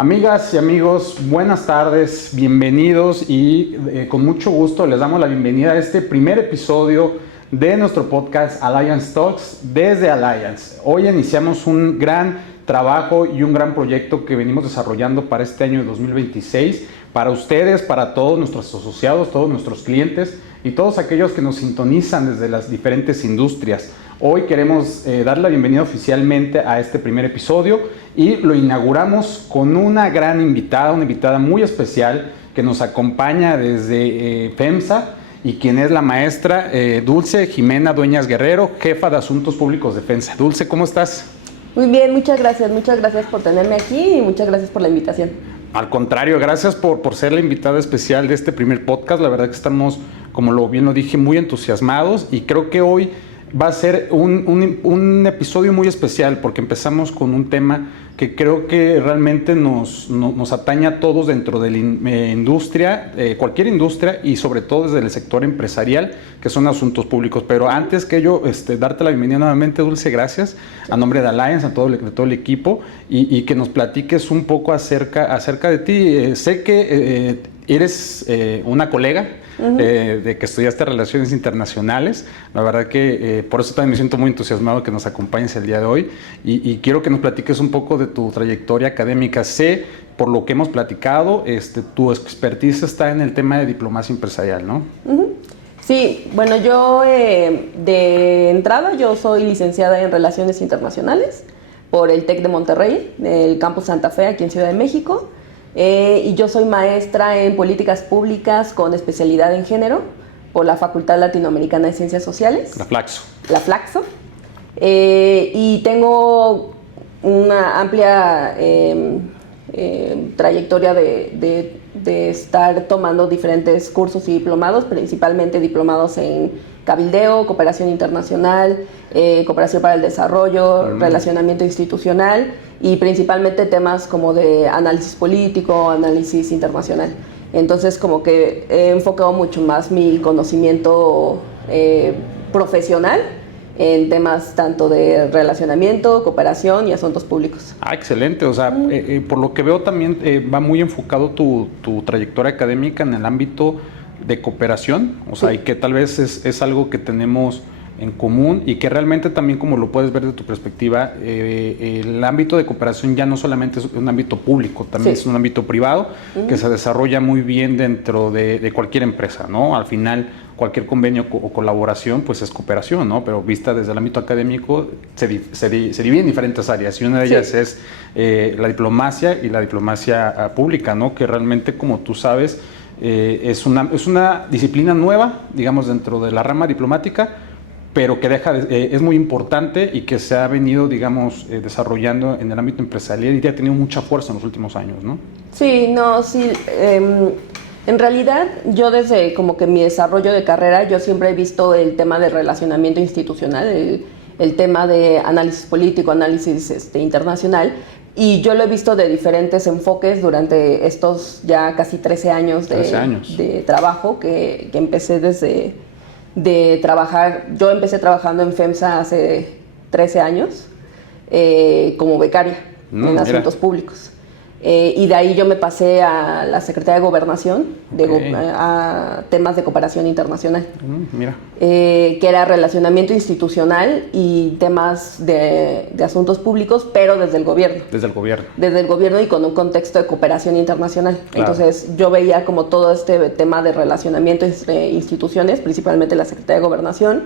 Amigas y amigos, buenas tardes, bienvenidos y con mucho gusto les damos la bienvenida a este primer episodio de nuestro podcast Alliance Talks desde Alliance. Hoy iniciamos un gran trabajo y un gran proyecto que venimos desarrollando para este año de 2026, para ustedes, para todos nuestros asociados, todos nuestros clientes y todos aquellos que nos sintonizan desde las diferentes industrias. Hoy queremos dar la bienvenida oficialmente a este primer episodio y lo inauguramos con una gran invitada, una invitada muy especial que nos acompaña desde FEMSA y quien es la maestra Dulce Jimena Dueñas Guerrero, jefa de Asuntos Públicos de FEMSA. Dulce, ¿cómo estás? Muy bien, muchas gracias por tenerme aquí y muchas gracias por la invitación. Al contrario, gracias por ser la invitada especial de este primer podcast. La verdad que estamos, como bien lo dije, muy entusiasmados y creo que hoy va a ser un episodio muy especial porque empezamos con un tema que creo que realmente nos atañe a todos dentro de la industria, cualquier industria y sobre todo desde el sector empresarial, que son asuntos públicos. Pero antes que ello, darte la bienvenida nuevamente, Dulce, gracias, a nombre de Alliance, de todo el equipo, y que nos platiques un poco acerca de ti. Sé que eres una colega, de que estudiaste Relaciones Internacionales. La verdad que por eso también me siento muy entusiasmado que nos acompañes el día de hoy y quiero que nos platiques un poco de tu trayectoria académica. Sé, por lo que hemos platicado, tu expertise está en el tema de diplomacia empresarial, ¿no? Sí, bueno, yo de entrada yo soy licenciada en Relaciones Internacionales por el TEC de Monterrey, el Campus Santa Fe, aquí en Ciudad de México. Y yo soy maestra en políticas públicas con especialidad en género por la Facultad Latinoamericana de Ciencias Sociales. La Flaxo. La Flaxo. Y tengo una amplia trayectoria de estar tomando diferentes cursos y diplomados, principalmente diplomados en cabildeo, cooperación internacional, cooperación para el desarrollo, relacionamiento institucional y principalmente temas como de análisis político, análisis internacional. Entonces como que he enfocado mucho más mi conocimiento profesional en temas tanto de relacionamiento, cooperación y asuntos públicos. Ah, excelente. O sea, por lo que veo también va muy enfocado tu trayectoria académica en el ámbito de cooperación, o sea, y que tal vez es algo que tenemos en común y que realmente también, como lo puedes ver de tu perspectiva, el ámbito de cooperación ya no solamente es un ámbito público, también es un ámbito privado que se desarrolla muy bien dentro de cualquier empresa, ¿no? Al final, cualquier convenio o colaboración, pues es cooperación, ¿no? Pero vista desde el ámbito académico, se divide en diferentes áreas y una de ellas es la diplomacia y la diplomacia pública, ¿no? Que realmente, como tú sabes, es una disciplina nueva, digamos, dentro de la rama diplomática, pero que es muy importante y que se ha venido, digamos, desarrollando en el ámbito empresarial y que ha tenido mucha fuerza en los últimos años, ¿no? Sí, en realidad yo desde como que mi desarrollo de carrera yo siempre he visto el tema de relacionamiento institucional, el tema de análisis político, análisis internacional, y yo lo he visto de diferentes enfoques durante estos ya casi 13 años de trabajo que empecé de trabajar. Yo empecé trabajando en FEMSA hace 13 años como becaria en asuntos públicos. Y de ahí yo me pasé a la Secretaría de Gobernación, a temas de cooperación internacional, que era relacionamiento institucional y temas de asuntos públicos, pero desde el gobierno. Desde el gobierno. Desde el gobierno y con un contexto de cooperación internacional. Claro. Entonces yo veía como todo este tema de relacionamiento entre instituciones, principalmente la Secretaría de Gobernación,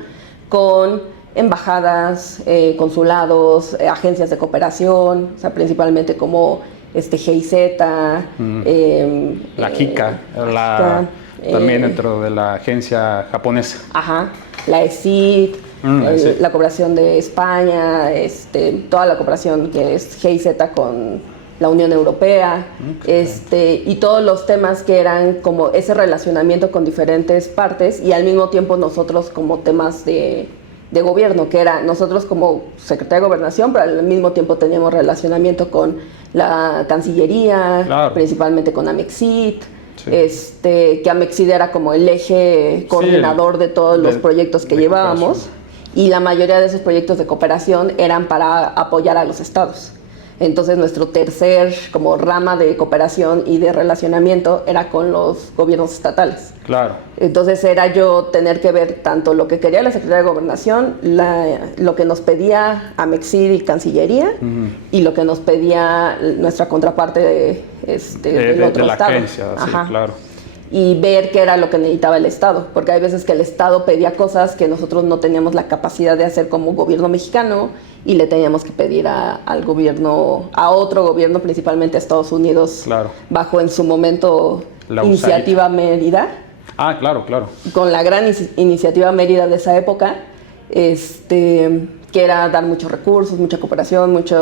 con embajadas, consulados, agencias de cooperación, o sea, principalmente como GIZ, la JICA, también dentro de la agencia japonesa. Ajá, la ECID, la cooperación de España, toda la cooperación que es GIZ con la Unión Europea, y todos los temas que eran como ese relacionamiento con diferentes partes y al mismo tiempo nosotros como temas de gobierno, que era nosotros como Secretaría de Gobernación, pero al mismo tiempo teníamos relacionamiento con la Cancillería, claro, principalmente con Amexit, que Amexit era como el eje coordinador de todos los proyectos que llevábamos, y la mayoría de esos proyectos de cooperación eran para apoyar a los estados. Entonces nuestro tercer como rama de cooperación y de relacionamiento era con los gobiernos estatales. Claro. Entonces era yo tener que ver tanto lo que quería la Secretaría de Gobernación, lo que nos pedía Amexid y Cancillería, y lo que nos pedía nuestra contraparte del otro de la estado. agencia, sí, claro. Y ver qué era lo que necesitaba el Estado, porque hay veces que el Estado pedía cosas que nosotros no teníamos la capacidad de hacer como gobierno mexicano y le teníamos que pedir al gobierno, a otro gobierno, principalmente a Estados Unidos, claro, bajo en su momento la Iniciativa Mérida. Ah, claro, claro. Con la gran Iniciativa Mérida de esa época, que era dar muchos recursos, mucha cooperación, mucha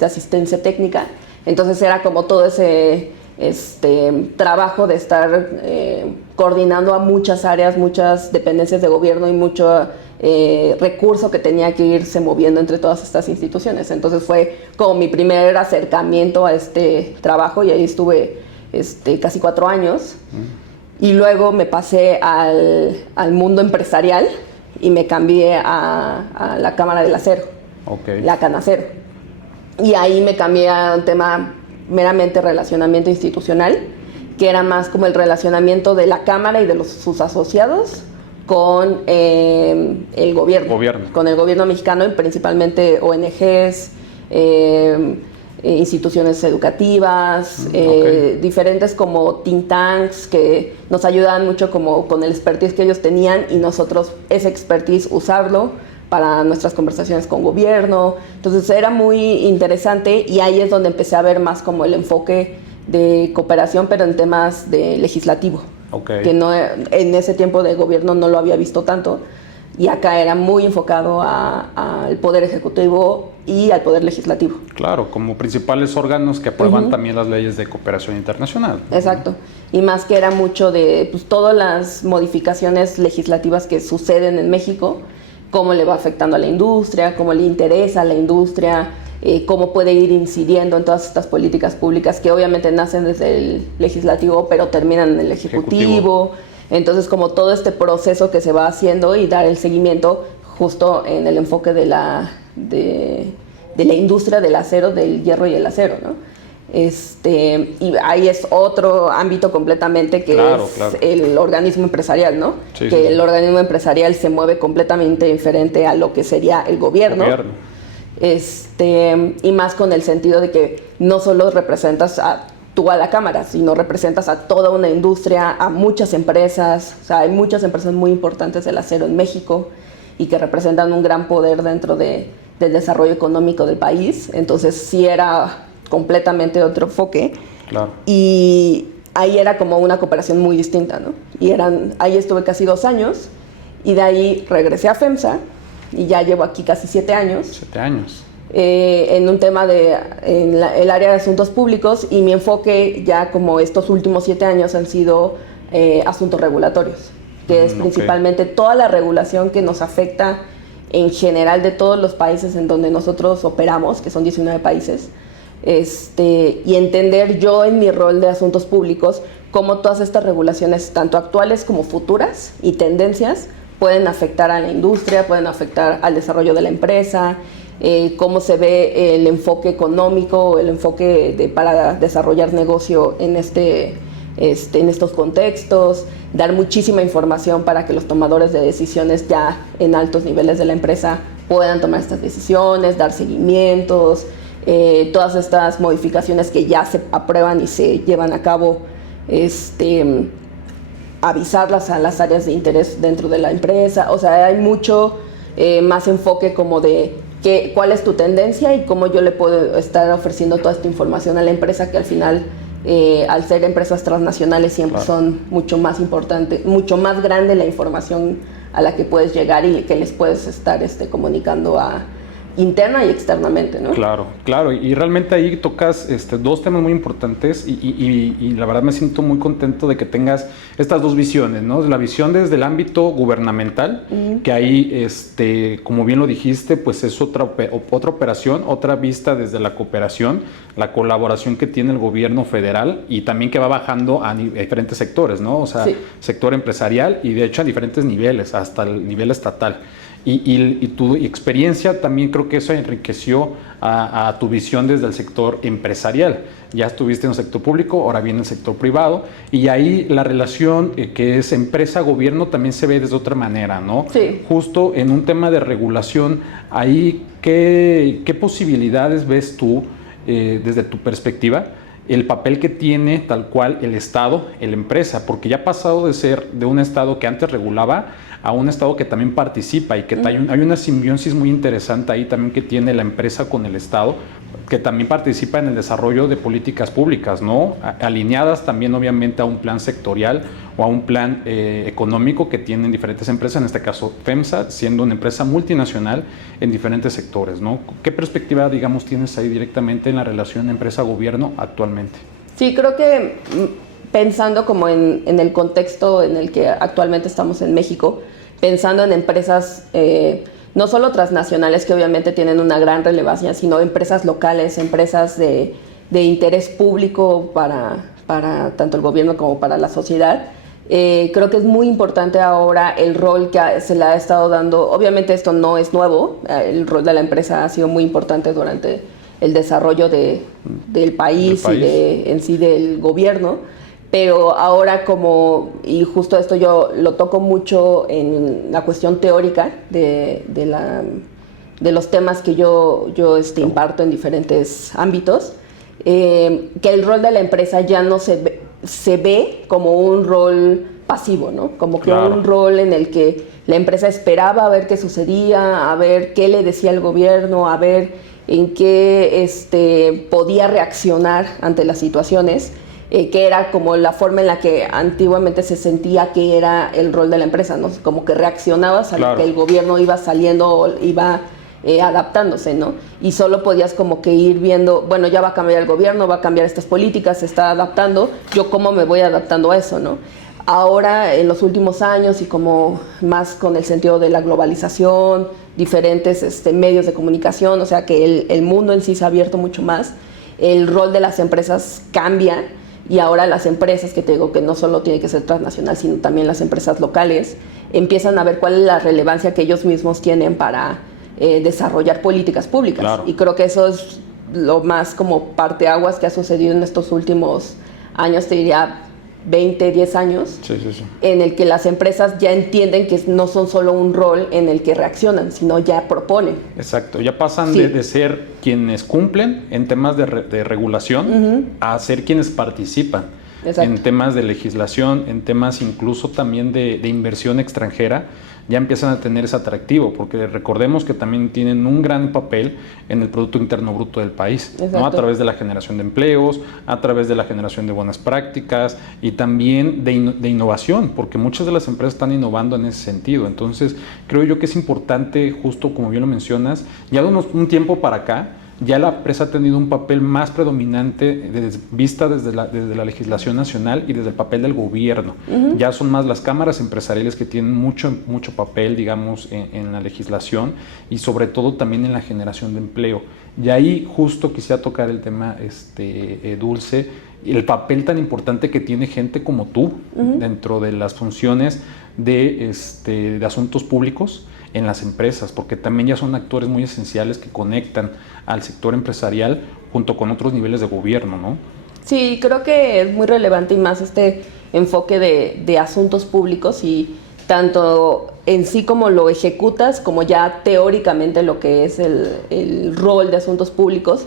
asistencia técnica. Entonces era como todo ese trabajo de estar coordinando a muchas áreas, muchas dependencias de gobierno y mucho recurso que tenía que irse moviendo entre todas estas instituciones. Entonces fue como mi primer acercamiento a este trabajo y ahí estuve casi 4 años. Y luego me pasé al mundo empresarial y me cambié a la Cámara del Acero, la Canacero. Y ahí me cambié a un tema meramente relacionamiento institucional, que era más como el relacionamiento de la Cámara y de sus asociados con el gobierno, con el gobierno mexicano y principalmente ONGs, instituciones educativas, diferentes como think tanks que nos ayudaban mucho como con el expertise que ellos tenían y nosotros ese expertise usarlo para nuestras conversaciones con gobierno. Entonces era muy interesante y ahí es donde empecé a ver más como el enfoque de cooperación, pero en temas de legislativo, que no, en ese tiempo de gobierno no lo había visto tanto, y acá era muy enfocado al Poder Ejecutivo y al Poder Legislativo. Claro, como principales órganos que aprueban también las leyes de cooperación internacional. Exacto, y más que era mucho de todas las modificaciones legislativas que suceden en México, cómo le va afectando a la industria, cómo le interesa a la industria, cómo puede ir incidiendo en todas estas políticas públicas que obviamente nacen desde el legislativo, pero terminan en el ejecutivo. Entonces, como todo este proceso que se va haciendo y dar el seguimiento justo en el enfoque de la industria del acero, del hierro y el acero, ¿no? Y ahí es otro ámbito completamente que el organismo empresarial, ¿no? El organismo empresarial se mueve completamente diferente a lo que sería el gobierno. Y más con el sentido de que no solo representas tú a la Cámara, sino representas a toda una industria, a muchas empresas. O sea, hay muchas empresas muy importantes del acero en México y que representan un gran poder dentro del desarrollo económico del país. Entonces sí era completamente otro enfoque. Claro. Y ahí era como una cooperación muy distinta, ¿no? Y ahí estuve casi 2 años y de ahí regresé a FEMSA y ya llevo aquí casi 7 años. 7 años. En un tema en el área de asuntos públicos, y mi enfoque ya como estos últimos 7 años han sido asuntos regulatorios, que es principalmente toda la regulación que nos afecta en general de todos los países en donde nosotros operamos, que son 19 países, y entender yo en mi rol de asuntos públicos cómo todas estas regulaciones, tanto actuales como futuras y tendencias, pueden afectar a la industria, pueden afectar al desarrollo de la empresa, cómo se ve el enfoque económico, el enfoque para desarrollar negocio en estos contextos, dar muchísima información para que los tomadores de decisiones ya en altos niveles de la empresa puedan tomar estas decisiones, dar seguimientos, todas estas modificaciones que ya se aprueban y se llevan a cabo, avisarlas a las áreas de interés dentro de la empresa. O sea, hay mucho más enfoque como de cuál es tu tendencia y cómo yo le puedo estar ofreciendo toda esta información a la empresa, que al final, al ser empresas transnacionales, siempre son mucho más importantes, mucho más grande la información a la que puedes llegar y que les puedes estar comunicando interna y externamente, ¿no? Claro, y realmente ahí tocas 2 temas muy importantes y la verdad me siento muy contento de que tengas estas 2 visiones, ¿no? La visión desde el ámbito gubernamental, que ahí, como bien lo dijiste, pues es otra operación, otra vista desde la cooperación, la colaboración que tiene el gobierno federal y también que va bajando a diferentes sectores, ¿no? O sea, sector empresarial y de hecho a diferentes niveles, hasta el nivel estatal. y tu experiencia también creo que eso enriqueció a tu visión desde el sector empresarial. Ya estuviste en el sector público, ahora viene el sector privado, y ahí la relación que es empresa-gobierno también se ve desde otra manera, ¿no? Sí. Justo en un tema de regulación, ahí, ¿qué posibilidades ves tú desde tu perspectiva? El papel que tiene tal cual el Estado, la empresa, porque ya ha pasado de ser de un Estado que antes regulaba a un Estado que también participa y que hay una simbiosis muy interesante ahí también que tiene la empresa con el Estado, que también participa en el desarrollo de políticas públicas, ¿no? Alineadas también obviamente a un plan sectorial o a un plan económico que tienen diferentes empresas, en este caso FEMSA, siendo una empresa multinacional en diferentes sectores, ¿no? ¿Qué perspectiva, digamos, tienes ahí directamente en la relación empresa-gobierno actualmente? Sí, creo que pensando como en el contexto en el que actualmente estamos en México, pensando en empresas no solo transnacionales que obviamente tienen una gran relevancia, sino empresas locales, empresas de interés público para tanto el gobierno como para la sociedad. Creo que es muy importante ahora el rol que se le ha estado dando. Obviamente esto no es nuevo, el rol de la empresa ha sido muy importante durante el desarrollo del país y en sí del gobierno, pero ahora y justo esto yo lo toco mucho en la cuestión teórica de los temas que yo imparto en diferentes ámbitos, que el rol de la empresa ya no se ve como un rol pasivo, ¿no? Como que un rol en el que la empresa esperaba a ver qué sucedía, a ver qué le decía el gobierno, a ver en qué podía reaccionar ante las situaciones, que era como la forma en la que antiguamente se sentía que era el rol de la empresa, ¿no? Como que reaccionabas a lo que el gobierno iba saliendo, iba adaptándose, ¿no? Y solo podías como que ir viendo, bueno, ya va a cambiar el gobierno, va a cambiar estas políticas, se está adaptando, yo cómo me voy adaptando a eso, ¿no? Ahora, en los últimos años y como más con el sentido de la globalización, diferentes medios de comunicación, o sea que el mundo en sí se ha abierto mucho más, el rol de las empresas cambia y ahora las empresas, que te digo que no solo tiene que ser transnacional, sino también las empresas locales, empiezan a ver cuál es la relevancia que ellos mismos tienen para desarrollar políticas públicas. Claro. Y creo que eso es lo más como parteaguas que ha sucedido en estos últimos años, te diría 20, 10 años, sí. En el que las empresas ya entienden que no son solo un rol en el que reaccionan, sino ya proponen. Exacto, ya pasan de ser quienes cumplen en temas de regulación a ser quienes participan. Exacto. En temas de legislación, en temas incluso también de inversión extranjera, ya empiezan a tener ese atractivo, porque recordemos que también tienen un gran papel en el Producto Interno Bruto del país, ¿no? A través de la generación de empleos, a través de la generación de buenas prácticas y también de innovación, porque muchas de las empresas están innovando en ese sentido. Entonces, creo yo que es importante, justo como bien lo mencionas, ya de un tiempo para acá, ya la empresa ha tenido un papel más predominante vista desde la legislación nacional y desde el papel del gobierno. Ya son más las cámaras empresariales que tienen mucho papel, digamos, en la legislación y sobre todo también en la generación de empleo. Y ahí justo quisiera tocar el tema, Dulce, el papel tan importante que tiene gente como tú dentro de las funciones de asuntos públicos en las empresas, porque también ya son actores muy esenciales que conectan al sector empresarial junto con otros niveles de gobierno, ¿no? Sí, creo que es muy relevante y más este enfoque de asuntos públicos y tanto en sí como lo ejecutas, como ya teóricamente lo que es el rol de asuntos públicos,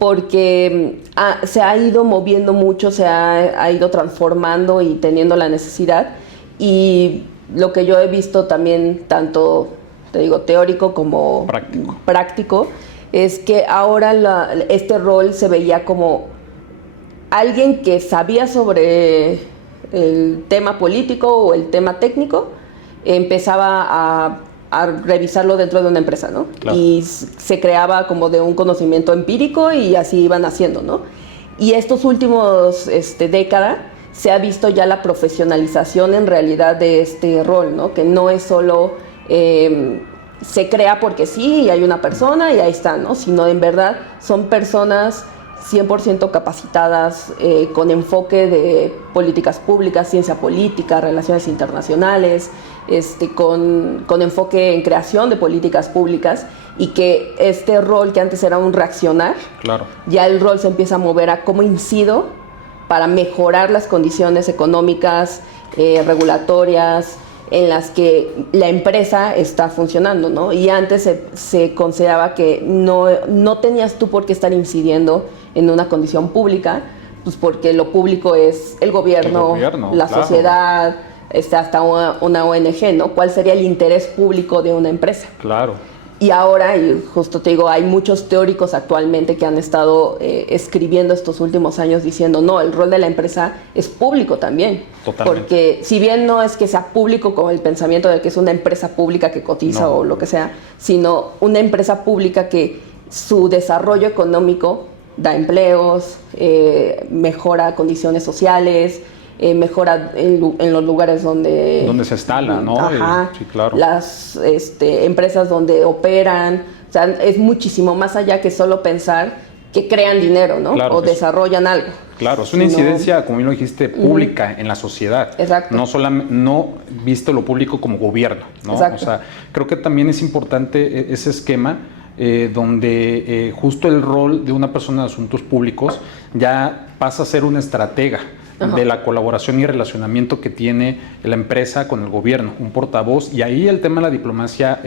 porque se ha ido moviendo mucho, se ha ido transformando y teniendo la necesidad, y lo que yo he visto también, tanto te digo teórico como práctico, es que ahora este rol se veía como alguien que sabía sobre el tema político o el tema técnico, empezaba a revisarlo dentro de una empresa, ¿no? Claro. Y se creaba como de un conocimiento empírico y así iban haciendo, ¿no? Y estos últimos décadas se ha visto ya la profesionalización en realidad de este rol, ¿no? Que no es solo se crea porque sí y hay una persona y ahí está, ¿no? Sino en verdad son personas 100% capacitadas, con enfoque de políticas públicas, ciencia política, relaciones internacionales, con enfoque en creación de políticas públicas, y que este rol que antes era un reaccionar, claro, ya el rol se empieza a mover a cómo incido para mejorar las condiciones económicas, regulatorias, en las que la empresa está funcionando, ¿no? Y antes se consideraba que no tenías tú por qué estar incidiendo en una condición pública, pues porque lo público es el gobierno la claro, sociedad, hasta una ONG, ¿no? ¿Cuál sería el interés público de una empresa? Claro. Y ahora, y justo te digo, hay muchos teóricos actualmente que han estado escribiendo estos últimos años diciendo, no, el rol de la empresa es público también. Totalmente. Porque si bien no es que sea público como el pensamiento de que es una empresa pública que cotiza o lo que sea, sino una empresa pública que su desarrollo económico da empleos, mejora condiciones sociales, mejora en los lugares donde se instala, ¿no? Ajá, sí, claro. Las empresas donde operan, o sea, es muchísimo más allá que solo pensar que crean dinero, ¿no? Claro, o desarrollan algo. Claro, es una incidencia, como bien lo dijiste, pública en la sociedad. Exacto. No visto lo público como gobierno, ¿no? Exacto. O sea, creo que también es importante ese esquema donde justo el rol de una persona de asuntos públicos ya pasa a ser una estratega de la colaboración y relacionamiento que tiene la empresa con el gobierno, un portavoz, y ahí el tema de la diplomacia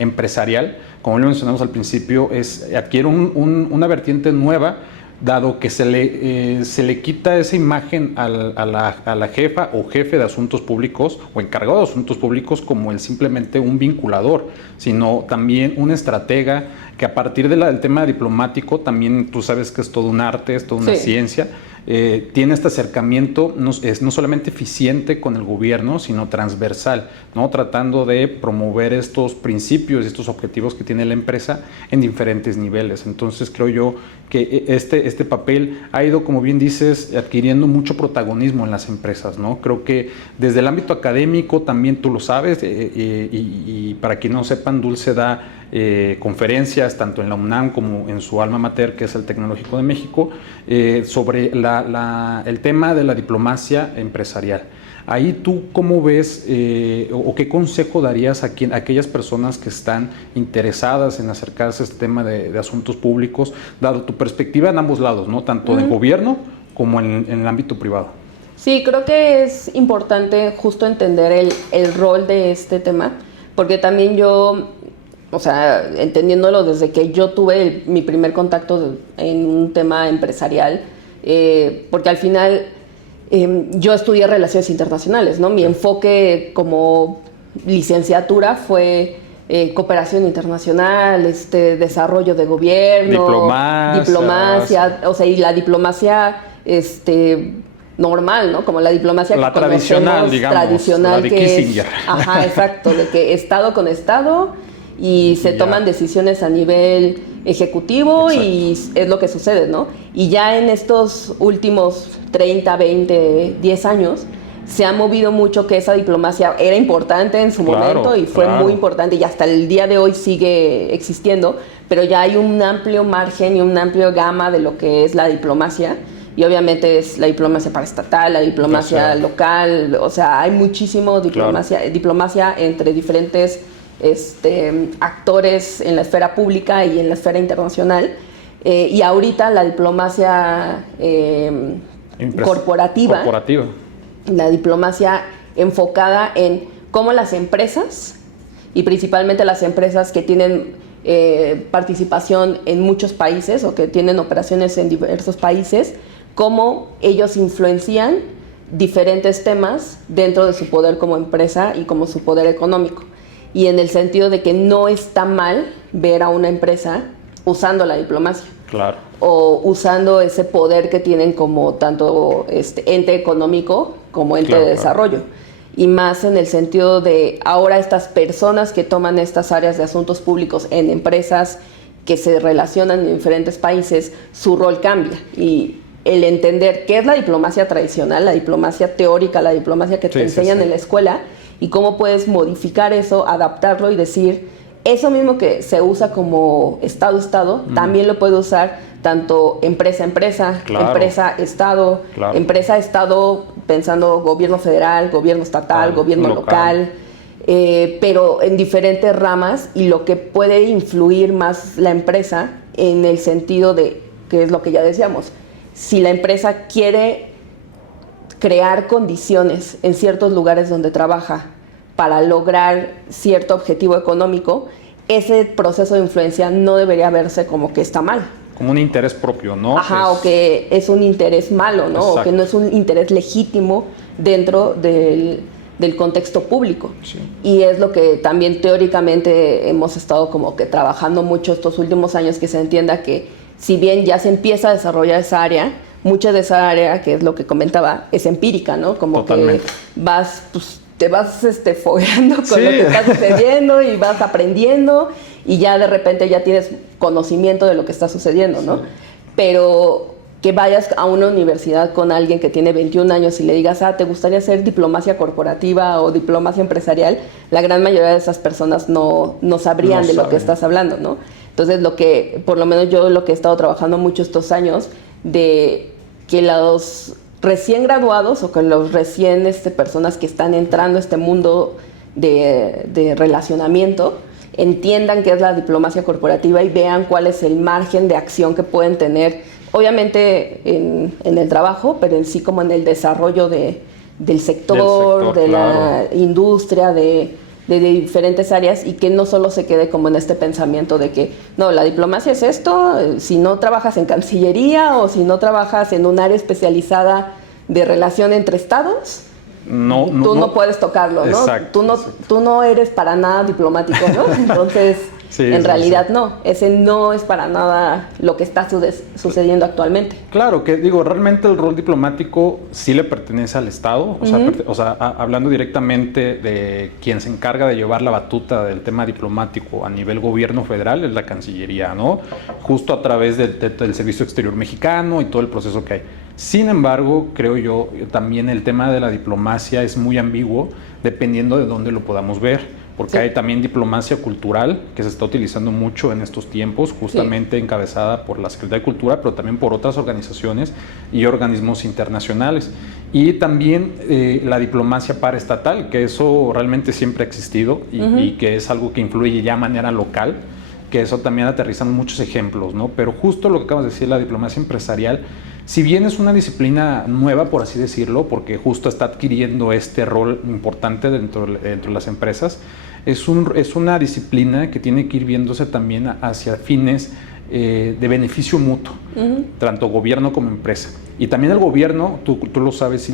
empresarial, como lo mencionamos al principio, adquiere una vertiente nueva, dado que se le quita esa imagen a la jefa o jefe de asuntos públicos o encargado de asuntos públicos como simplemente un vinculador, sino también una estratega que a partir del tema diplomático, también tú sabes que es todo un arte, es toda una ciencia, tiene este acercamiento no solamente eficiente con el gobierno, sino transversal, ¿no? Tratando de promover estos principios y estos objetivos que tiene la empresa en diferentes niveles. Entonces creo yo que este papel ha ido, como bien dices, adquiriendo mucho protagonismo en las empresas, ¿no? Creo que desde el ámbito académico también tú lo sabes, y para quienes no sepan, Dulce da conferencias tanto en la UNAM como en su alma mater, que es el Tecnológico de México, sobre el tema de la diplomacia empresarial. Ahí tú, ¿cómo ves o qué consejo darías a aquellas personas que están interesadas en acercarse a este tema de asuntos públicos, dado tu perspectiva en ambos lados, ¿no? Tanto del gobierno como en el ámbito privado? Sí, creo que es importante justo entender el rol de este tema, porque también yo, o sea, entendiéndolo desde que yo tuve mi primer contacto en un tema empresarial, porque al final yo estudié Relaciones Internacionales, ¿no? Mi enfoque como licenciatura fue cooperación internacional, desarrollo de gobierno, diplomacia, o sea, y la diplomacia normal, ¿no? Como la diplomacia la que tradicional, digamos, tradicional, la de que Kissinger. Ajá, exacto, de que Estado con Estado y se toman decisiones a nivel ejecutivo. Exacto. Y es lo que sucede, ¿no? Y ya en estos últimos 30, 20, 10 años se ha movido mucho que esa diplomacia era importante en su momento y fue muy importante y hasta el día de hoy sigue existiendo, pero ya hay un amplio margen y un amplio gama de lo que es la diplomacia. Y obviamente es la diplomacia paraestatal, la diplomacia local, o sea, hay muchísimo diplomacia entre diferentes actores en la esfera pública y en la esfera internacional. Y ahorita la diplomacia corporativa, la diplomacia enfocada en cómo las empresas, y principalmente las empresas que tienen participación en muchos países o que tienen operaciones en diversos países, cómo ellos influencian diferentes temas dentro de su poder como empresa y como su poder económico. Y en el sentido de que no está mal ver a una empresa usando la diplomacia. Claro. O usando ese poder que tienen como tanto ente económico como ente de desarrollo. Y más en el sentido de ahora estas personas que toman estas áreas de asuntos públicos en empresas que se relacionan en diferentes países, su rol cambia. Y el entender qué es la diplomacia tradicional, la diplomacia teórica, la diplomacia que te enseñan en la escuela, y cómo puedes modificar eso, adaptarlo y decir, eso mismo que se usa como Estado-Estado, también lo puede usar tanto empresa-empresa, empresa-Estado, empresa-Estado pensando gobierno federal, gobierno estatal, gobierno local, pero en diferentes ramas, y lo que puede influir más la empresa en el sentido de, que es lo que ya decíamos, si la empresa quiere crear condiciones en ciertos lugares donde trabaja para lograr cierto objetivo económico, ese proceso de influencia no debería verse como que está mal. Como un interés propio, ¿no? Ajá, o que es un interés malo, ¿no? Exacto. O que no es un interés legítimo dentro del contexto público. Sí. Y es lo que también teóricamente hemos estado como que trabajando mucho estos últimos años, que se entienda que si bien ya se empieza a desarrollar esa área, mucha de esa área, que es lo que comentaba, es empírica, ¿no? Como Totalmente. que vas, pues, te vas fogueando con Sí. lo que está sucediendo y vas aprendiendo y ya de repente ya tienes conocimiento de lo que está sucediendo, ¿no? Sí. Pero que vayas a una universidad con alguien que tiene 21 años y le digas, ¿te gustaría hacer diplomacia corporativa o diplomacia empresarial? La gran mayoría de esas personas no sabrían de lo que estás hablando, ¿no? Entonces, por lo menos yo lo que he estado trabajando mucho estos años, de que los recién graduados o que los recién personas que están entrando a este mundo de relacionamiento entiendan qué es la diplomacia corporativa y vean cuál es el margen de acción que pueden tener, obviamente en el trabajo, pero en sí como en el desarrollo del sector, de la industria, de diferentes áreas, y que no solo se quede como en este pensamiento de que no, la diplomacia es esto, si no trabajas en Cancillería o si no trabajas en un área especializada de relación entre estados, tú no puedes tocarlo, ¿no? Exacto, Tú no eres para nada diplomático, ¿no? Entonces, sí, en realidad no, ese no es para nada lo que está sucediendo actualmente. Claro, que digo, realmente el rol diplomático sí le pertenece al Estado, o sea, hablando directamente de quien se encarga de llevar la batuta del tema diplomático a nivel gobierno federal es la Cancillería, ¿no? Justo a través del Servicio Exterior Mexicano y todo el proceso que hay. Sin embargo, creo yo, también el tema de la diplomacia es muy ambiguo dependiendo de dónde lo podamos ver. Porque hay también diplomacia cultural que se está utilizando mucho en estos tiempos, justamente encabezada por la Secretaría de Cultura, pero también por otras organizaciones y organismos internacionales. Y también la diplomacia paraestatal, que eso realmente siempre ha existido y que es algo que influye ya de manera local, que eso también aterrizan muchos ejemplos, ¿no? Pero justo lo que acabas de decir, la diplomacia empresarial, si bien es una disciplina nueva, por así decirlo, porque justo está adquiriendo este rol importante dentro de las empresas, es una disciplina que tiene que ir viéndose también hacia fines de beneficio mutuo, tanto gobierno como empresa. Y también el gobierno, tú lo sabes,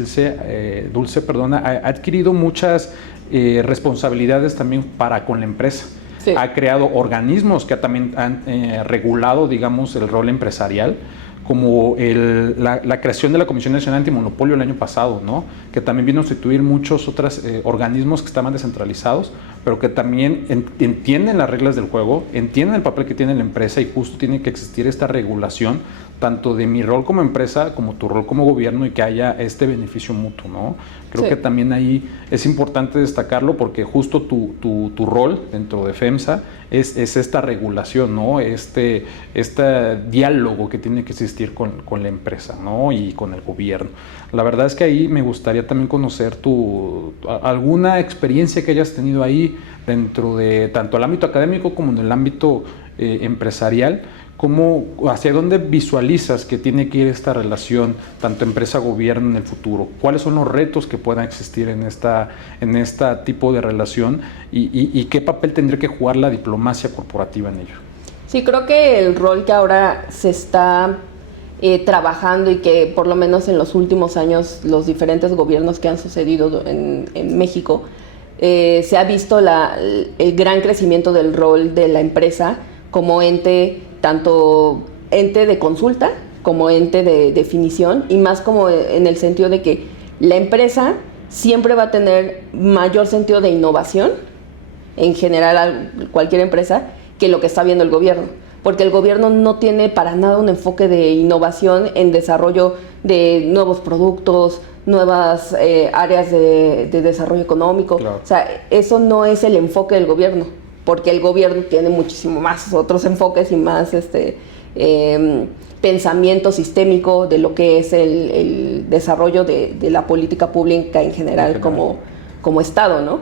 Dulce, ha adquirido muchas responsabilidades también con la empresa. Sí. Ha creado organismos que también han regulado, digamos, el rol empresarial, como la creación de la Comisión Nacional Antimonopolio el año pasado, ¿no? Que también vino a sustituir muchos otros organismos que estaban descentralizados, pero que también entienden las reglas del juego, entienden el papel que tiene la empresa, y justo tiene que existir esta regulación, tanto de mi rol como empresa, como tu rol como gobierno, y que haya este beneficio mutuo, ¿no? Creo que también ahí es importante destacarlo, porque justo tu rol dentro de FEMSA es esta regulación, ¿no? Este diálogo que tiene que existir con la empresa, ¿no? Y con el gobierno. La verdad es que ahí me gustaría también conocer alguna experiencia que hayas tenido ahí dentro de tanto el ámbito académico como en el ámbito empresarial. ¿Hacia dónde visualizas que tiene que ir esta relación, tanto empresa-gobierno en el futuro? ¿Cuáles son los retos que puedan existir en este tipo de relación y qué papel tendría que jugar la diplomacia corporativa en ello? Sí, creo que el rol que ahora se está trabajando, y que por lo menos en los últimos años los diferentes gobiernos que han sucedido en México, se ha visto el gran crecimiento del rol de la empresa como ente, tanto ente de consulta como ente de definición, y más como en el sentido de que la empresa siempre va a tener mayor sentido de innovación, en general cualquier empresa, que lo que está viendo el gobierno, porque el gobierno no tiene para nada un enfoque de innovación en desarrollo de nuevos productos, nuevas áreas de desarrollo económico. Claro. O sea, eso no es el enfoque del gobierno, porque el gobierno tiene muchísimo más otros enfoques y más pensamiento sistémico de lo que es el desarrollo de la política pública en general como Estado, ¿no?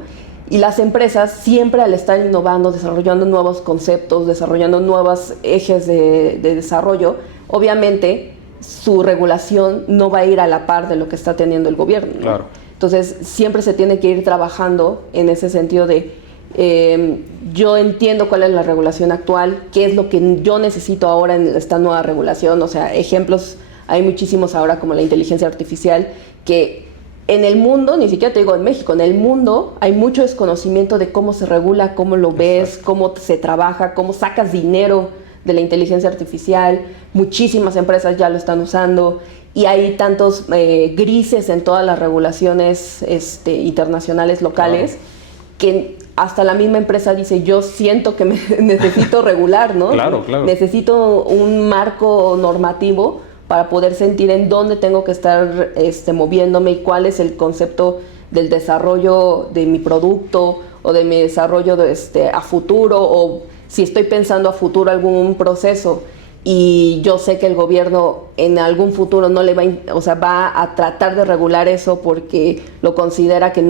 Y las empresas siempre al estar innovando, desarrollando nuevos conceptos, desarrollando nuevos ejes de desarrollo, obviamente su regulación no va a ir a la par de lo que está teniendo el gobierno, ¿no? Claro. Entonces siempre se tiene que ir trabajando en ese sentido de yo entiendo cuál es la regulación actual, qué es lo que yo necesito ahora en esta nueva regulación. O sea, ejemplos hay muchísimos ahora como la inteligencia artificial, que en el mundo, ni siquiera te digo en México, en el mundo hay mucho desconocimiento de cómo se regula, cómo lo ves, cómo se trabaja, cómo sacas dinero de la inteligencia artificial. Muchísimas empresas ya lo están usando y hay tantos grises en todas las regulaciones internacionales, locales, que hasta la misma empresa dice, yo siento que me necesito regular, ¿no? Claro. Necesito un marco normativo para poder sentir en dónde tengo que estar moviéndome y cuál es el concepto del desarrollo de mi producto o de mi desarrollo a futuro, o si estoy pensando a futuro algún proceso y yo sé que el gobierno en algún futuro no le va a tratar de regular eso porque lo considera que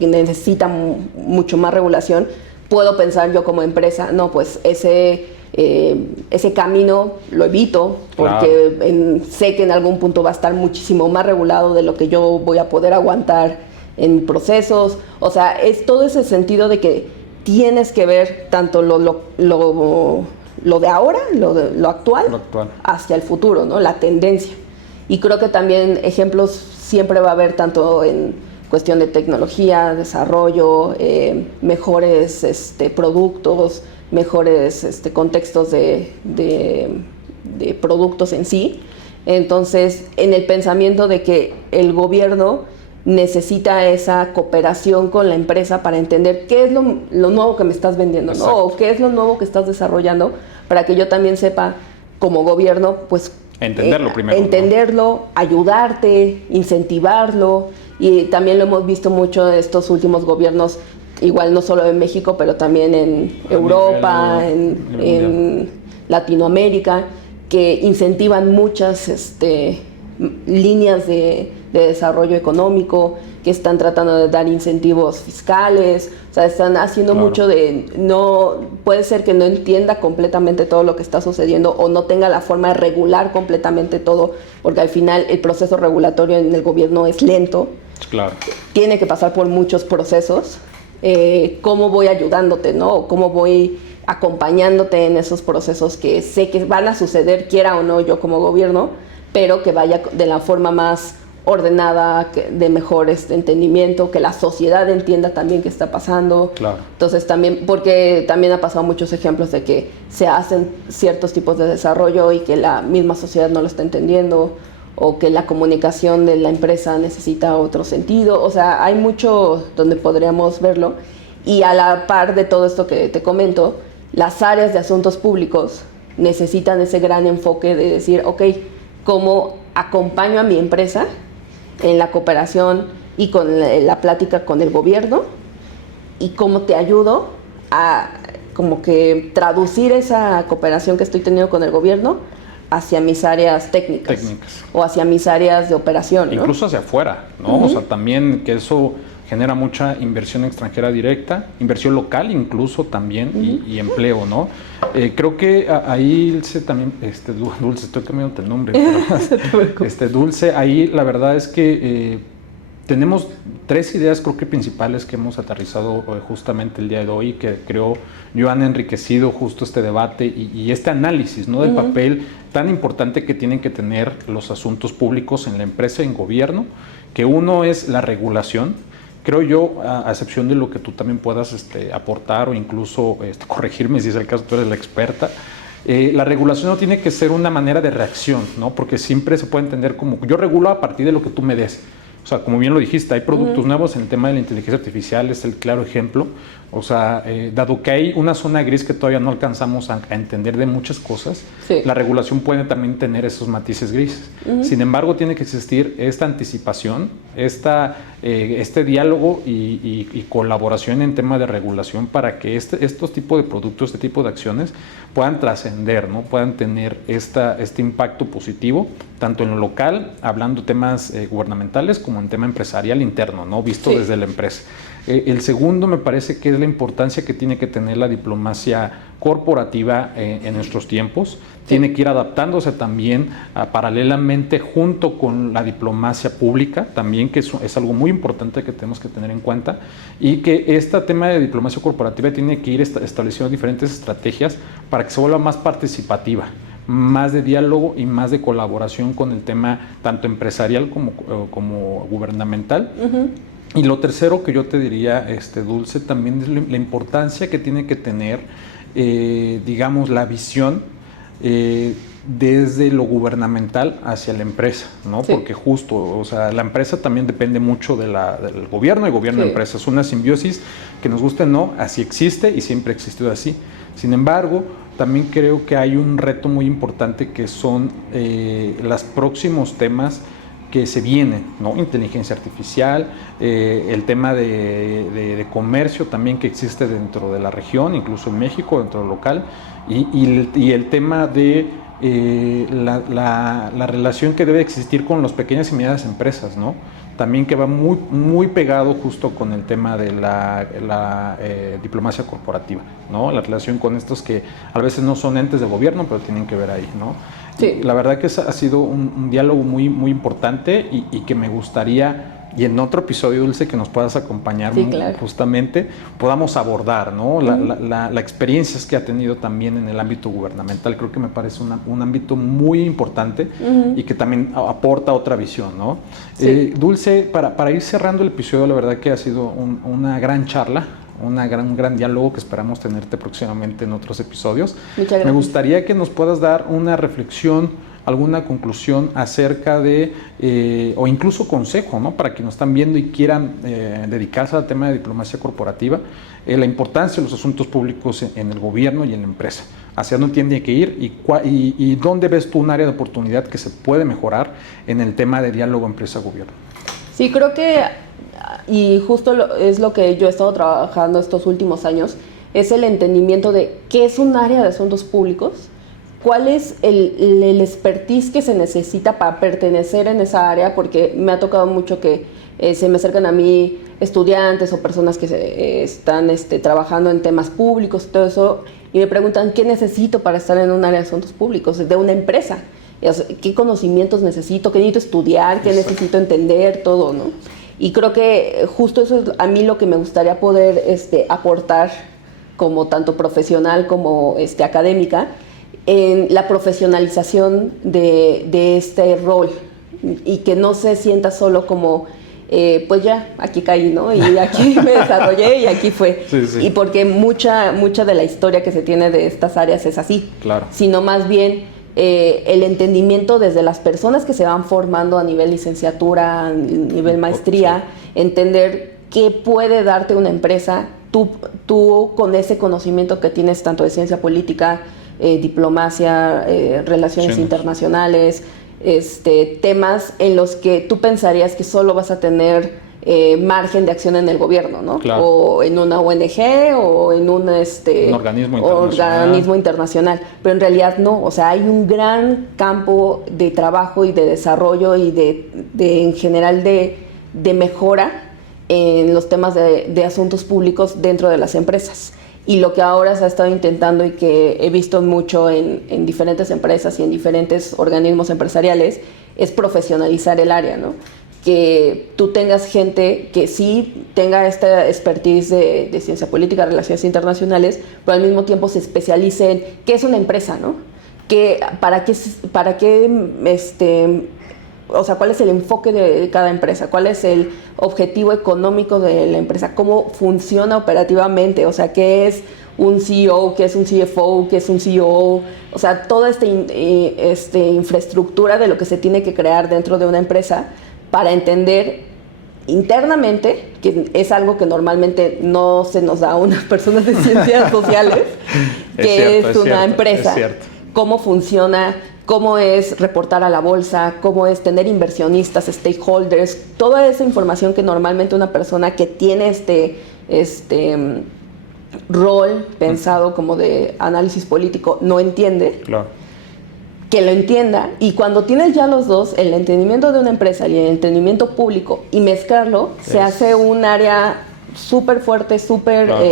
necesita mucho más regulación, puedo pensar yo como empresa, no, pues ese camino lo evito porque sé que en algún punto va a estar muchísimo más regulado de lo que yo voy a poder aguantar en procesos. O sea, es todo ese sentido de que tienes que ver tanto lo de ahora, lo actual, hacia el futuro, ¿no? La tendencia. Y creo que también ejemplos siempre va a haber, tanto en cuestión de tecnología, desarrollo, mejores productos, mejores contextos de productos en sí. Entonces, en el pensamiento de que el gobierno necesita esa cooperación con la empresa para entender qué es lo nuevo que me estás vendiendo, ¿no? O qué es lo nuevo que estás desarrollando, para que yo también sepa, como gobierno, pues entenderlo primero, entenderlo, ¿no? Ayudarte, incentivarlo. Y también lo hemos visto mucho en estos últimos gobiernos, igual no solo en México, pero también en Europa, en Latinoamérica, que incentivan muchas líneas de desarrollo económico, que están tratando de dar incentivos fiscales. O sea, están haciendo mucho puede ser que no entienda completamente todo lo que está sucediendo o no tenga la forma de regular completamente todo, porque al final el proceso regulatorio en el gobierno es lento. Claro. Tiene que pasar por muchos procesos. ¿Cómo voy ayudándote, no? ¿Cómo voy acompañándote en esos procesos que sé que van a suceder, quiera o no yo como gobierno, pero que vaya de la forma más ordenada, de mejor entendimiento, que la sociedad entienda también qué está pasando. Claro. Entonces también, porque también ha pasado muchos ejemplos de que se hacen ciertos tipos de desarrollo y que la misma sociedad no lo está entendiendo, o que la comunicación de la empresa necesita otro sentido. O sea, hay mucho donde podríamos verlo. Y a la par de todo esto que te comento, las áreas de asuntos públicos necesitan ese gran enfoque de decir, ok, ¿cómo acompaño a mi empresa en la cooperación y con la plática con el gobierno? ¿Y cómo te ayudo a como que traducir esa cooperación que estoy teniendo con el gobierno hacia mis áreas técnicas. O hacia mis áreas de operación, ¿no? Incluso hacia afuera, ¿no? O sea, también que eso genera mucha inversión extranjera directa, inversión local incluso también, y empleo, ¿no? Creo que ahí también, Dulce, estoy cambiando el nombre, pero, Dulce, ahí la verdad es que tenemos 3 ideas, creo que principales, que hemos aterrizado justamente el día de hoy, que creo yo han enriquecido justo este debate y este análisis, ¿no? Del papel tan importante que tienen que tener los asuntos públicos en la empresa y en gobierno, que uno es la regulación. Creo yo, a excepción de lo que tú también puedas aportar o incluso corregirme si es el caso, tú eres la experta, la regulación no tiene que ser una manera de reacción, ¿no? Porque siempre se puede entender como yo regulo a partir de lo que tú me des. O sea, como bien lo dijiste, hay productos nuevos en el tema de la inteligencia artificial, es el claro ejemplo. O sea, dado que hay una zona gris que todavía no alcanzamos a entender de muchas cosas, la regulación puede también tener esos matices grises. Sin embargo, tiene que existir esta anticipación, este diálogo y colaboración en tema de regulación para que estos tipos de productos, este tipo de acciones puedan trascender, ¿no? Puedan tener este impacto positivo, tanto en lo local, hablando temas gubernamentales, como en tema empresarial interno, ¿no? Visto desde la empresa. El segundo me parece que es la importancia que tiene que tener la diplomacia corporativa en nuestros tiempos. Tiene que ir adaptándose también paralelamente junto con la diplomacia pública, también que es algo muy importante que tenemos que tener en cuenta, y que este tema de diplomacia corporativa tiene que ir estableciendo diferentes estrategias para que se vuelva más participativa, más de diálogo y más de colaboración con el tema tanto empresarial como gubernamental. Uh-huh. Y lo tercero que yo te diría, Dulce, también es la importancia que tiene que tener, digamos, la visión desde lo gubernamental hacia la empresa, ¿no? Sí. Porque justo, o sea, la empresa también depende mucho del gobierno y gobierno-empresa. Es una simbiosis que nos guste o no, así existe y siempre ha existido así. Sin embargo, también creo que hay un reto muy importante que son los próximos temas que se vienen, ¿no? Inteligencia artificial, el tema de comercio también que existe dentro de la región, incluso en México, dentro del local, y el tema de la relación que debe existir con las pequeñas y medianas empresas, ¿no? También que va muy, muy pegado justo con el tema de la diplomacia corporativa, ¿no? La relación con estos que a veces no son entes de gobierno, pero tienen que ver ahí, ¿no? Sí. La verdad que ha sido un diálogo muy, muy importante y que me gustaría, y en otro episodio, Dulce, que nos puedas acompañar, sí, claro, justamente, podamos abordar, ¿no? La experiencias que ha tenido también en el ámbito gubernamental. Creo que me parece un ámbito muy importante y que también aporta otra visión, ¿no? Sí. Dulce, para ir cerrando el episodio, la verdad que ha sido una gran charla, un gran diálogo que esperamos tenerte próximamente en otros episodios. Muchas gracias. Me gustaría que nos puedas dar una reflexión, alguna conclusión acerca de, o incluso consejo, ¿no? Para quienes nos están viendo y quieran dedicarse al tema de diplomacia corporativa, la importancia de los asuntos públicos en el gobierno y en la empresa. Hacia dónde tiene que ir y dónde ves tú un área de oportunidad que se puede mejorar en el tema de diálogo empresa-gobierno. Sí, creo que, y justo es lo que yo he estado trabajando estos últimos años, es el entendimiento de qué es un área de asuntos públicos, cuál es el expertise que se necesita para pertenecer en esa área, porque me ha tocado mucho que se me acercan a mí estudiantes o personas que están trabajando en temas públicos y todo eso, y me preguntan qué necesito para estar en un área de asuntos públicos, de una empresa. ¿Qué conocimientos necesito? ¿Qué necesito estudiar? ¿Qué necesito entender? Todo, ¿no? Y creo que justo eso es a mí lo que me gustaría poder aportar como tanto profesional como académica en la profesionalización de este rol y que no se sienta solo como pues ya, aquí caí, ¿no? Y aquí me desarrollé y aquí fue. Sí, sí. Y porque mucha de la historia que se tiene de estas áreas es así. Claro. Sino más bien el entendimiento desde las personas que se van formando a nivel licenciatura, a nivel maestría, sí, entender qué puede darte una empresa, tú con ese conocimiento que tienes tanto de ciencia política, diplomacia, relaciones internacionales, temas en los que tú pensarías que solo vas a tener margen de acción en el gobierno, ¿no? Claro. O en una ONG o en un organismo internacional. Pero en realidad no, o sea, hay un gran campo de trabajo y de desarrollo y de en general de mejora en los temas de asuntos públicos dentro de las empresas. Y lo que ahora se ha estado intentando y que he visto mucho en diferentes empresas y en diferentes organismos empresariales es profesionalizar el área, ¿no? Que tú tengas gente que sí tenga esta expertise de ciencia política, relaciones internacionales, pero al mismo tiempo se especialice en qué es una empresa, ¿no? ¿Para qué o sea, cuál es el enfoque de cada empresa, cuál es el objetivo económico de la empresa, cómo funciona operativamente, o sea, qué es un CEO, qué es un CFO, qué es un CEO, o sea, toda esta infraestructura de lo que se tiene que crear dentro de una empresa para entender internamente, que es algo que normalmente no se nos da a unas personas de ciencias sociales, que es una empresa, cómo funciona, cómo es reportar a la bolsa, cómo es tener inversionistas, stakeholders, toda esa información que normalmente una persona que tiene este rol pensado como de análisis político no entiende. Claro. Que lo entienda, y cuando tienes ya los dos, el entendimiento de una empresa y el entendimiento público, y mezclarlo, se hace un área súper fuerte, súper Claro.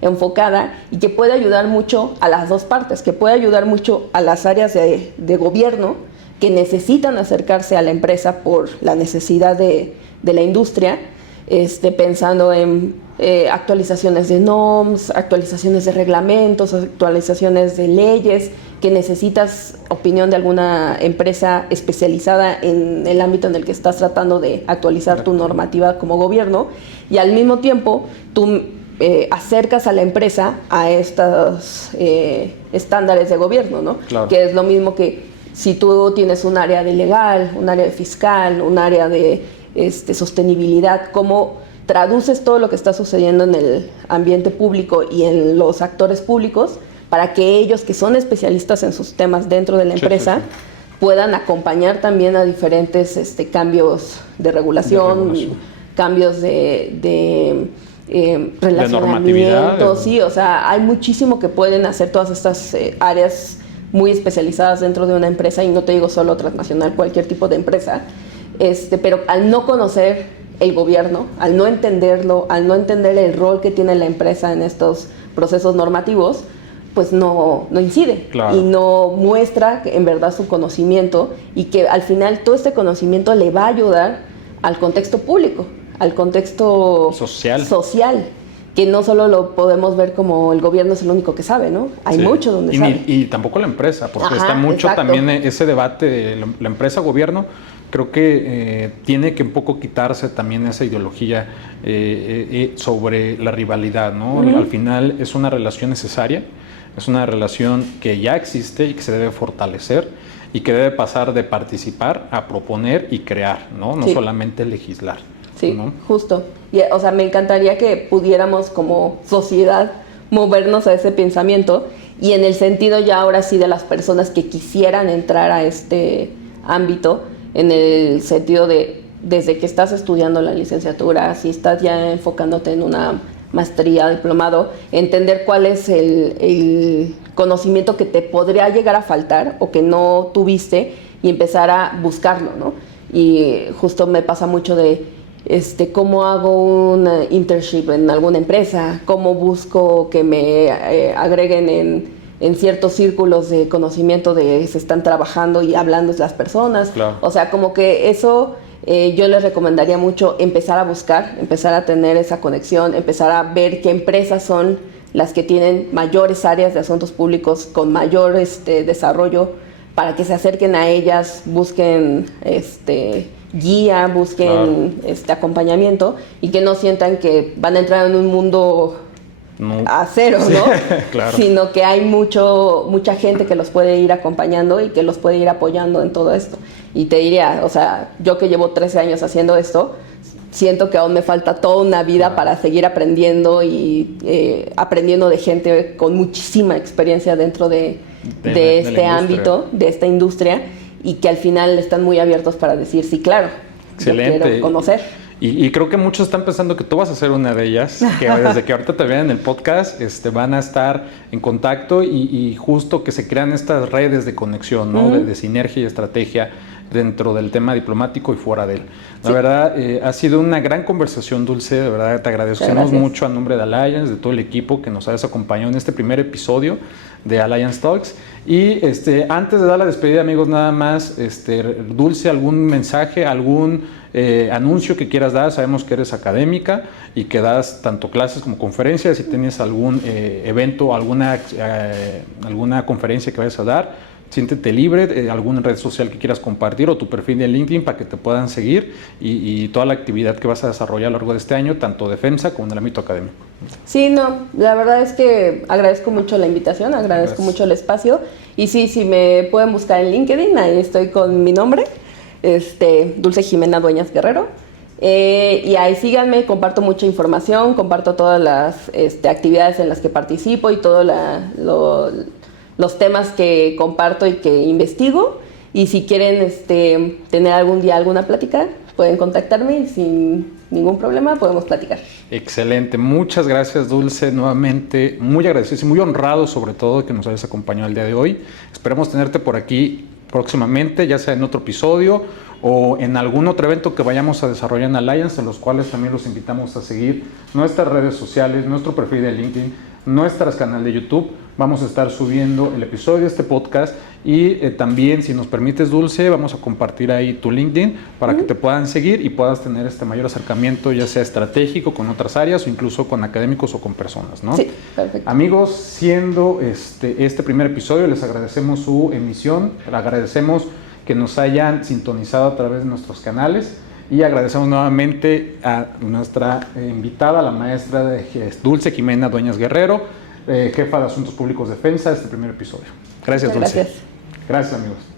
enfocada y que puede ayudar mucho a las dos partes, que puede ayudar mucho a las áreas de gobierno que necesitan acercarse a la empresa por la necesidad de la industria, pensando en actualizaciones de norms, actualizaciones de reglamentos, actualizaciones de leyes, que necesitas opinión de alguna empresa especializada en el ámbito en el que estás tratando de actualizar tu normativa como gobierno, y al mismo tiempo tú acercas a la empresa a estos estándares de gobierno, ¿no? Claro. Que es lo mismo que si tú tienes un área de legal, un área de fiscal, un área de sostenibilidad, cómo traduces todo lo que está sucediendo en el ambiente público y en los actores públicos para que ellos, que son especialistas en sus temas dentro de la empresa, puedan acompañar también a diferentes cambios de regulación, cambios de relacionamiento, sí, o sea, hay muchísimo que pueden hacer todas estas áreas muy especializadas dentro de una empresa, y no te digo solo transnacional, cualquier tipo de empresa, pero al no conocer el gobierno, al no entenderlo, al no entender el rol que tiene la empresa en estos procesos normativos, pues no incide. Claro. Y no muestra en verdad su conocimiento, y que al final todo este conocimiento le va a ayudar al contexto público, al contexto social, que no solo lo podemos ver como el gobierno es el único que sabe, ¿no? Hay mucho donde sabe. Y tampoco la empresa, porque está mucho también ese debate de la empresa-gobierno. Creo que tiene que un poco quitarse también esa ideología sobre la rivalidad, ¿no? Al final es una relación necesaria, es una relación que ya existe y que se debe fortalecer, y que debe pasar de participar a proponer y crear, ¿no? No solamente legislar. Sí, ¿no? Justo. Y, o sea, me encantaría que pudiéramos como sociedad movernos a ese pensamiento, y en el sentido ya ahora sí de las personas que quisieran entrar a este ámbito, en el sentido de desde que estás estudiando la licenciatura, si estás ya enfocándote en una maestría, diplomado, entender cuál es el conocimiento que te podría llegar a faltar o que no tuviste, y empezar a buscarlo, ¿no? Y justo me pasa mucho de cómo hago un internship en alguna empresa, cómo busco que me agreguen en ciertos círculos de conocimiento de se están trabajando y hablando las personas. Claro. O sea, como que eso yo les recomendaría mucho empezar a buscar, empezar a tener esa conexión, empezar a ver qué empresas son las que tienen mayores áreas de asuntos públicos con mayor desarrollo, para que se acerquen a ellas, busquen guía, busquen acompañamiento, y que no sientan que van a entrar en un mundo a cero, ¿no? Claro. Sino que hay mucha gente que los puede ir acompañando y que los puede ir apoyando en todo esto. Y te diría, o sea, yo que llevo 13 años haciendo esto, siento que aún me falta toda una vida para seguir aprendiendo y aprendiendo de gente con muchísima experiencia dentro de este ámbito, de esta industria, y que al final están muy abiertos para decir, sí, claro, excelente. Yo quiero conocer. Y creo que muchos están pensando que tú vas a ser una de ellas, que desde que ahorita te vean en el podcast van a estar en contacto, y justo que se crean estas redes de conexión, ¿no? De sinergia y estrategia dentro del tema diplomático y fuera de él. La verdad, ha sido una gran conversación, Dulce, de verdad te agradecemos mucho a nombre de Alliance, de todo el equipo que nos hayas acompañado en este primer episodio de Alliance Talks. Y antes de dar la despedida, amigos, nada más, Dulce, algún mensaje, algún anuncio que quieras dar. Sabemos que eres académica y que das tanto clases como conferencias. Si tienes algún evento, alguna conferencia que vayas a dar, siéntete libre, alguna red social que quieras compartir o tu perfil de LinkedIn para que te puedan seguir, y toda la actividad que vas a desarrollar a lo largo de este año, tanto de FEMSA como en el ámbito académico. Sí, no, la verdad es que agradezco mucho la invitación, agradezco mucho el espacio, y sí, si me pueden buscar en LinkedIn, ahí estoy con mi nombre, Dulce Jimena Dueñas Guerrero, y ahí síganme, comparto mucha información, comparto todas las actividades en las que participo y todos los temas que comparto y que investigo, y si quieren tener algún día alguna plática, pueden contactarme y sin ningún problema podemos platicar. Excelente, muchas gracias, Dulce, nuevamente muy agradecido y muy honrado sobre todo de que nos hayas acompañado el día de hoy. Esperamos tenerte por aquí próximamente, ya sea en otro episodio o en algún otro evento que vayamos a desarrollar en Alliance, en los cuales también los invitamos a seguir nuestras redes sociales, nuestro perfil de LinkedIn, nuestro canal de YouTube. Vamos a estar subiendo el episodio de este podcast y también, si nos permites, Dulce, vamos a compartir ahí tu LinkedIn para que te puedan seguir y puedas tener este mayor acercamiento, ya sea estratégico con otras áreas o incluso con académicos o con personas, ¿no? Sí, perfecto. Amigos, siendo este primer episodio, les agradecemos su emisión, agradecemos que nos hayan sintonizado a través de nuestros canales y agradecemos nuevamente a nuestra invitada, la maestra Dulce Jimena Dueñas Guerrero, jefa de Asuntos Públicos Defensa, este primer episodio. Gracias, Dulce. Gracias. Gracias, amigos.